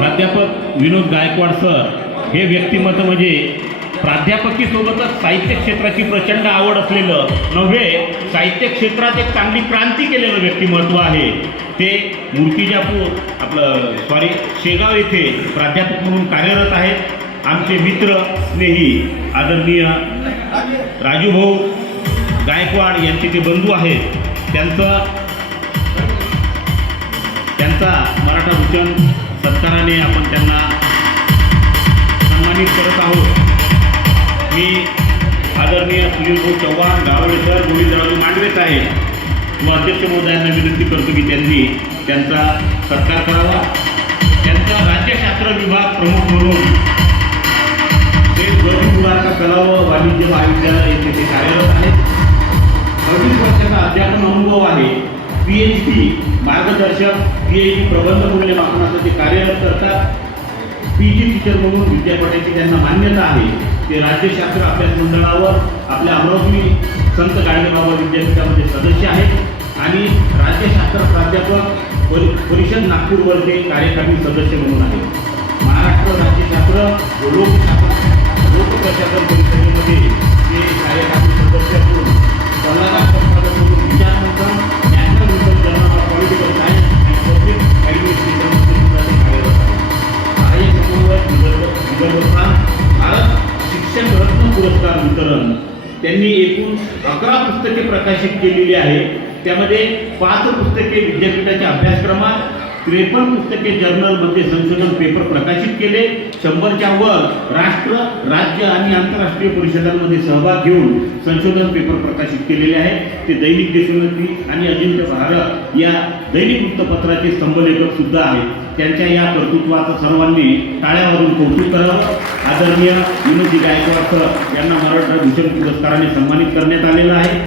प्राध्यापक विनोद गायकवाड सर हे व्यक्तिमत्व म्हणजे प्राध्यापकीसोबतच साहित्य क्षेत्राची प्रचंड आवड असलेलं नव्हे, साहित्य क्षेत्रात एक चांगली क्रांती केलेलं व्यक्तिमत्व आहे. ते शेगाव येथे प्राध्यापक म्हणून कार्यरत आहेत. आमचे मित्र स्नेही आदरणीय राजूभाऊ गायकवाड यांचे ते बंधू आहेत. त्यांचा मराठा भूषण सत्काराने आपण त्यांना सन्मानित करत आहोत. मी आदरणीय सुनीलभाऊ चव्हाण गावडेकर गोविंदराव मांडवेच आहे व अध्यक्ष महोदयांना विनंती करतो की त्यांनी त्यांचा सत्कार करावा. त्यांचा राज्यशास्त्र विभाग प्रमुख म्हणून द्वारका कला व वाणिज्य महाविद्यालय येथे ते कार्यरत आहेत. 30 वर्षाचा अध्यापन अनुभव आहे. PhD मार्गदर्शक, PhD प्रबंध मूल्यमापनाचं ते कार्यरत करतात. PG टीचर म्हणून विद्यापीठाची त्यांना मान्यता आहे. ते राज्यशास्त्र अभ्यास मंडळावर आपल्या अमरावती संत गाडगेबाबा विद्यापीठामध्ये सदस्य आहेत आणि राज्यशास्त्र प्राध्यापक परिषद नागपूरवर ते कार्यकारी सदस्य म्हणून आहेत. महाराष्ट्र राज्यशास्त्र व लोकप्रशासन परिषदेमध्ये ते कार्यकारी सदस्य असून सल्लागार संपादक म्हणून विचारमंथन, national research journal of political science and public ॲडमिनिस्ट्रेशनमध्ये कार्यरत आहे. सहाय्यक समन्वयक विदर्भ भारत शिक्षक रत्न पुरस्कार वितरण त्यांनी एकूण 11 पुस्तके प्रकाशित केलेली आहे. त्यामध्ये 5 पुस्तके विद्यापीठाच्या अभ्यासक्रमात, 53 पुस्तके जर्नलमध्ये संशोधन पेपर प्रकाशित केले. 100च्या वर राष्ट्र, राज्य आणि आंतरराष्ट्रीय परिषदांमध्ये सहभाग घेऊन संशोधन पेपर प्रकाशित केलेले आहेत. ते दैनिक देशोन्नती आणि अजिंक्य भारत या दैनिक वृत्तपत्राचे स्तंभलेखक सुद्धा आहेत. त्यांच्या या कर्तृत्वाचं सर्वांनी टाळ्यावरून कौतुक करावं. आदरणीय विनोदी गायकवाड सर यांना मराठा भूषण पुरस्काराने सन्मानित करण्यात आलेलं आहे.